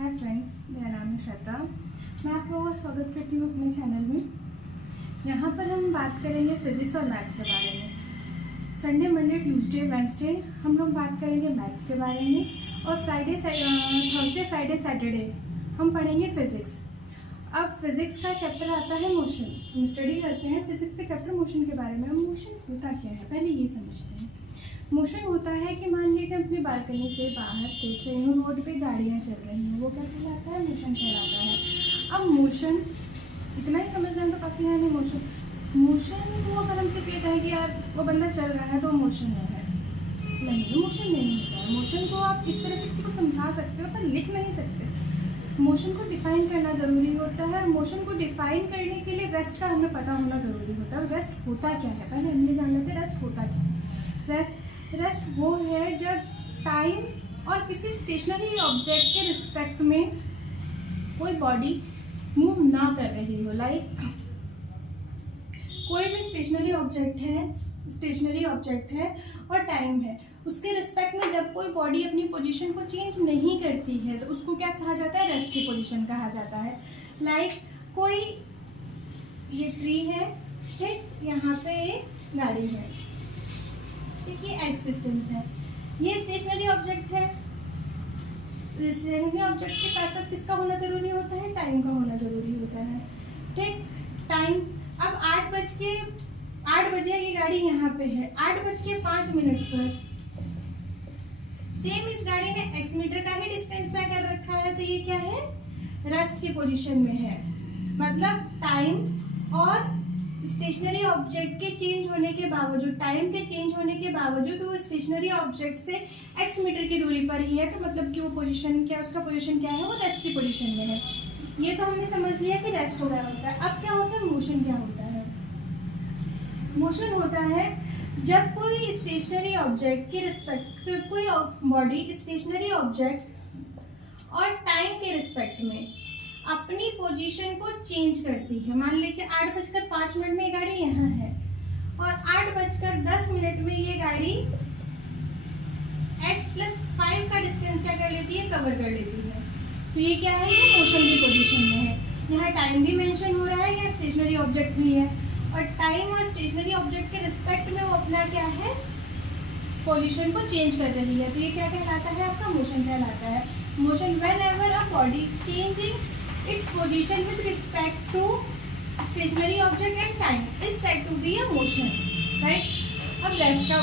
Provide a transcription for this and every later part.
Hi friends, मेरा नाम है श्वेता। मैं आप लोगों का स्वागत करती हूँ अपने चैनल में। यहाँ पर हम बात करेंगे फिज़िक्स और मैथ के बारे में। संडे, मंडे, ट्यूसडे, वेडनेसडे हम लोग बात करेंगे मैथ्स के बारे में, और थर्सडे, फ्राइडे, सैटरडे हम पढ़ेंगे फिज़िक्स। अब फिज़िक्स का चैप्टर आता है मोशन। हम स्टडी करते हैं फिज़िक्स के चैप्टर मोशन के बारे में। अब मोशन होता क्या है पहले ये समझते हैं। मोशन होता है कि मान लीजिए अपनी बालकनी से बाहर देख रही हूँ, रोड पे गाड़ियाँ चल रही हैं, वो क्या कहलाता है? मोशन कहलाता है। अब मोशन इतना ही समझ लें तो काफ़ी है। नहीं, मोशन वो अगर हम सिर्फ ये कहें कि यार वो बंदा चल रहा है तो मोशन है, नहीं, मोशन नहीं होता है। मोशन को आप इस तरह से किसी को समझा सकते हो पर लिख नहीं सकते। मोशन को डिफ़ाइन करना ज़रूरी होता है, और मोशन को डिफ़ाइन करने के लिए रेस्ट का हमें पता होना ज़रूरी होता है। रेस्ट होता क्या है पहले हम ये जान लेते हैं। रेस्ट होता क्या है? रेस्ट वो है जब टाइम और किसी स्टेशनरी ऑब्जेक्ट के रिस्पेक्ट में कोई बॉडी मूव ना कर रही हो। लाइक कोई भी स्टेशनरी ऑब्जेक्ट है और टाइम है, उसके रिस्पेक्ट में जब कोई बॉडी अपनी पोजीशन को चेंज नहीं करती है तो उसको क्या कहा जाता है? रेस्ट की पोजीशन कहा जाता है। लाइक कोई ये ट्री है, ठीक, यहाँ पे ये गाड़ी है, ठीक, ये एक्स डिस्टेंस है, ये स्टेशनरी ऑब्जेक्ट है। स्टेशनरी ऑब्जेक्ट के साथ साथ किसका होना जरूरी होता है? टाइम का होना जरूरी होता है, ठीक। टाइम अब 8 बजे ये गाड़ी यहाँ पे है, 8:05 पर सेम इस गाड़ी ने एक्स मीटर का ही डिस्टेंस तय कर रखा है, तो ये क्या है? रेस्ट की पोजीशन में है। मतलब टाइम और स्टेशनरी ऑब्जेक्ट के चेंज होने के बावजूद, टाइम के चेंज होने के बावजूद वो स्टेशनरी ऑब्जेक्ट से एक्स मीटर की दूरी पर ही है, तो मतलब कि वो पोजीशन क्या, उसका पोजीशन क्या है? वो रेस्ट की पोजीशन में है। ये तो हमने समझ लिया कि रेस्ट हो रहा होता है। अब क्या होता है? मोशन क्या होता है? मोशन होता है जब कोई स्टेशनरी ऑब्जेक्ट के रिस्पेक्ट, कोई बॉडी स्टेशनरी ऑब्जेक्ट और टाइम के रिस्पेक्ट में अपनी पोजीशन को चेंज करती है। मान लीजिए 8:05 में ये गाड़ी यहाँ है, और 8:10 में ये गाड़ी x+5 का डिस्टेंस क्या कर लेती है? कवर कर लेती है। तो ये क्या है? ये मोशन की पोजीशन में है। यहाँ टाइम भी मेंशन हो रहा है, यहाँ स्टेशनरी ऑब्जेक्ट भी है, और टाइम और स्टेशनरी ऑब्जेक्ट के रिस्पेक्ट में वो अपना क्या है? पोजीशन को चेंज कर रही है। तो ये क्या कहलाता है? आपका मोशन कहलाता है। Motion whenever a body changing its position with respect to stationary object and time is said to be a motion, right? अब रेस्ट का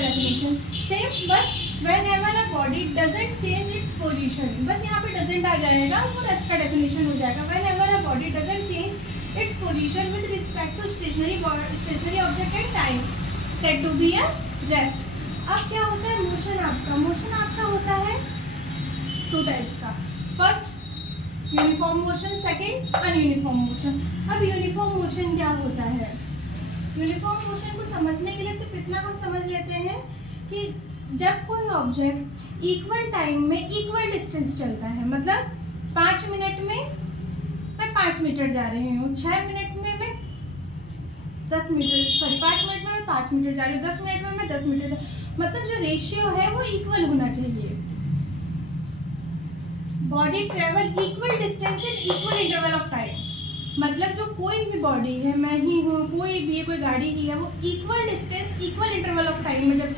डेफिनेशन सेम, बस whenever a body doesn't change its position, बस यहाँ पे doesn't आ जाएगा, वो rest का definition हो जाएगा। whenever a body doesn't change its position with respect to stationary object and time said to be a rest। अब क्या होता है? मोशन आपका होता है 2 टाइप्स का। First uniform motion, second nonuniform motion. अब यूनिफॉर्म मोशन क्या होता है? यूनिफॉर्म मोशन को समझने के लिए सिर्फ इतना हम समझ लेते हैं कि जब कोई ऑब्जेक्ट इक्वल टाइम में इक्वल डिस्टेंस चलता है, मतलब 5 मिनट में मैं 5 मीटर जा रही हूँ, 6 मिनट में मैं 10 मीटर, सॉरी 5 मिनट में मैं 5 मीटर जा रही हूँ, 10 मिनट में मैं 10 मीटर मतलब जो रेशियो है वो इक्वल होना चाहिए। Body travel equal distance in equal interval of time, मतलब जो कोई भी बॉडी है, मैं ही हूँ, कोई भी कोई गाड़ी ही है, वो equal distance equal interval of time में जब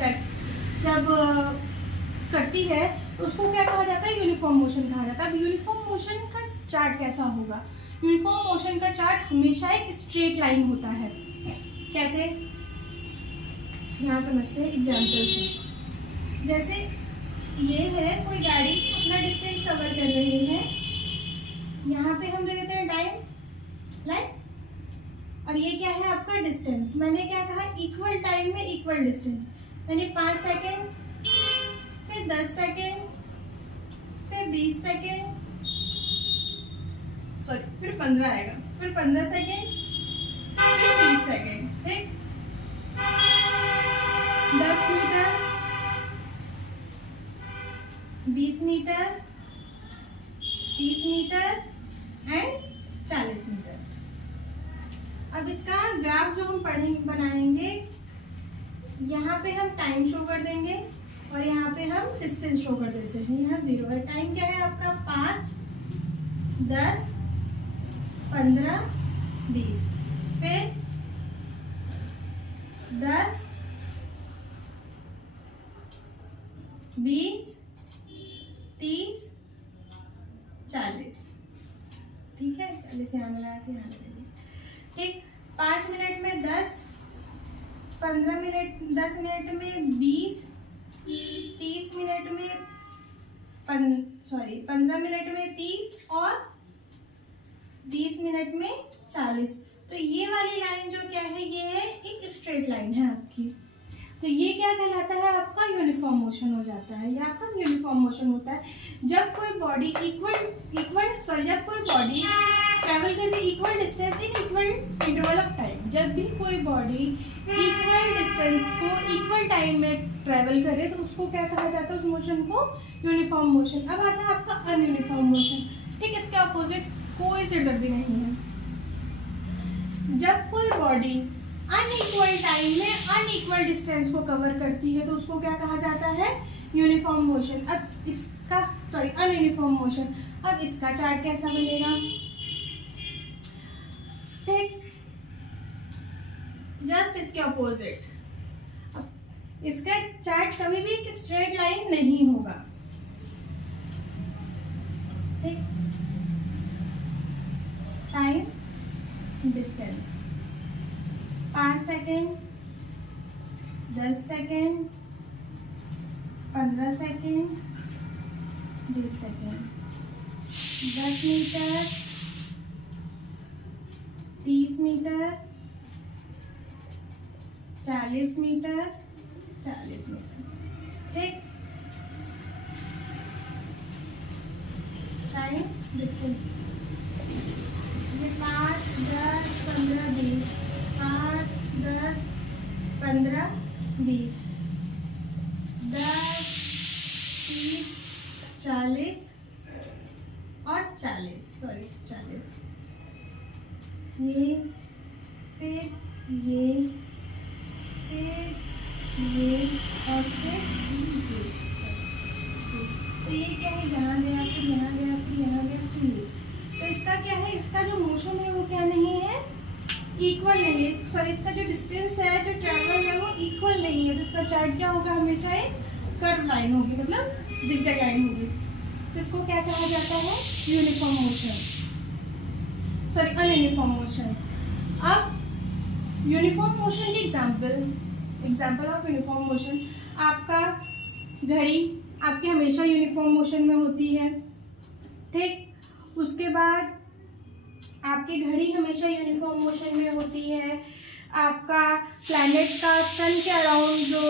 करती है तो उसको क्या कहा जाता है? यूनिफॉर्म मोशन कहा जाता है। अब यूनिफॉर्म मोशन का चार्ट कैसा होगा? यूनिफॉर्म मोशन का चार्ट हमेशा एक स्ट्रेट लाइन होता है। कैसे? यहाँ समझते हैं एग्जाम्पल से। जैसे ये है, कोई गाड़ी अपना डिस्टेंस कवर कर रही है, यहाँ पे हम दे देते हैं टाइम, लाइक, और ये क्या है? आपका डिस्टेंस। मैंने क्या कहा? इक्वल टाइम में इक्वल डिस्टेंस, यानी 5 सेकेंड, फिर 10 सेकेंड, फिर 20 सेकेंड, सॉरी फिर 15 आएगा, फिर 15 सेकेंड, फिर 20 सेकेंड, ठीक। 10 metre, 20 metre, 30 metre and 40 metre. अब इसका ग्राफ जो हम बनाएंगे, यहाँ पे हम टाइम शो कर देंगे और यहाँ पे हम डिस्टेंस शो कर देते हैं। यहाँ 0 है। टाइम क्या है आपका? 5 10, 15, 20, फिर 10, 20, 30, 40। ठीक है, 40 यहाँ मिला के यहाँ लगा दिया। ठीक, 5 मिनट में 10, 15 मिनट 10 मिनट में 20, 30 मिनट में 15 मिनट में 30 और 20 मिनट में 40। तो ये वाली लाइन जो क्या है, ये है एक स्ट्रेट लाइन है आपकी। तो ये क्या कहलाता है, आपका यूनिफॉर्म मोशन हो जाता है। ये आपका यूनिफॉर्म मोशन होता है जब कोई बॉडी जब कोई बॉडी ट्रैवल करती है equal distance in equal interval of time. जब भी कोई बॉडी इक्वल डिस्टेंस को इक्वल टाइम में ट्रैवल करे तो उसको क्या कहा जाता है, उस मोशन को यूनिफॉर्म मोशन। अब आता है आपका अनयूनिफॉर्म मोशन। ठीक, इसके अपोजिट कोई सिडर भी नहीं है। जब कोई बॉडी अनइक्वल टाइम में अनइक्वल डिस्टेंस को कवर करती है तो उसको क्या कहा जाता है, यूनिफॉर्म मोशन। अब इसका अनयूनिफॉर्म मोशन। अब इसका चार्ट कैसा बनेगा, ठीक, जस्ट इसके अपोजिट। अब इसका चार्ट कभी भी एक स्ट्रेट लाइन नहीं होगा। ठीक, time, distance, 5 second, 10 second, 15 second, 20 second, 10 metre, 30 metre, 40 metre, 40 metre. ठीक, टाइम, डिस्टेंस, 5, 10, 15, 20, 5, 10, 15, 20, 10, 30, 40 और 40, 40। ये फिर ये और फिर ये। तो ये क्या है, यहाँ गया फिर यहाँ गया फिर यहाँ गया फिर ये। तो इसका क्या है, इसका जो मोशन है वो क्या नहीं है, इक्वल नहीं है। इसका जो डिस्टेंस है, जो ट्रैवल है वो इक्वल नहीं है। तो इसका चार्ट क्या होगा, हमेशा एक कर्व लाइन होगी, मतलब जिगजैग लाइन होगी। तो इसको क्या कहा जाता है, यूनिफॉर्म मोशन, अनयूनिफॉर्म मोशन। अब यूनिफॉर्म मोशन की एग्जाम्पल ऑफ यूनिफॉर्म मोशन, आपका घड़ी आपकी हमेशा यूनिफॉर्म मोशन में होती है। ठीक, उसके बाद आपकी घड़ी हमेशा यूनिफॉर्म मोशन में होती है। आपका प्लैनेट का सन के अराउंड जो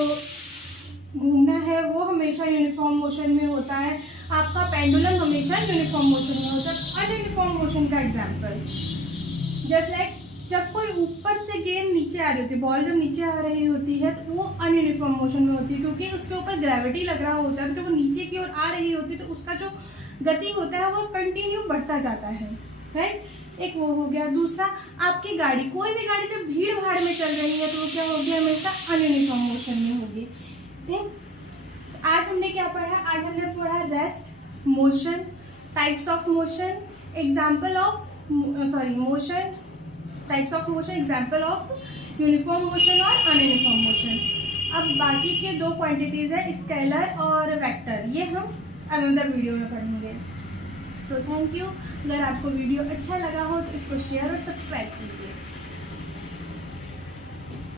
घूमना है वो हमेशा यूनिफॉर्म मोशन में होता है। आपका पेंडुलम हमेशा यूनिफॉर्म मोशन में होता है। अनयूनिफॉर्म मोशन का एग्जाम्पल, जस्ट लाइक जब कोई ऊपर से गेंद नीचे आ रही होती है, बॉल जब नीचे आ रही होती है तो वो अनयूनिफॉर्म मोशन में होती है, क्योंकि उसके ऊपर ग्रेविटी लग रहा होता है। तो जब वो नीचे की ओर आ रही होती है तो उसका जो गति होता है वो कंटिन्यू बढ़ता जाता है, राइट। एक वो हो गया। दूसरा, आपकी गाड़ी, कोई भी गाड़ी जब भीड़ भाड़ में चल रही है तो वो क्या होगी, हमेशा अनयूनिफॉर्म मोशन में होगी। ठीक, आज हमने क्या पढ़ा, आज हमने पढ़ा rest, motion, types of motion, example of motion, types of motion, example of uniform motion और अनयूनिफॉर्म मोशन। अब बाकी के 2 क्वांटिटीज है, स्केलर और वेक्टर, ये हम अनदर वीडियो में पढ़ेंगे। So thank you. अगर आपको वीडियो अच्छा लगा हो तो इसको शेयर और सब्सक्राइब कीजिए।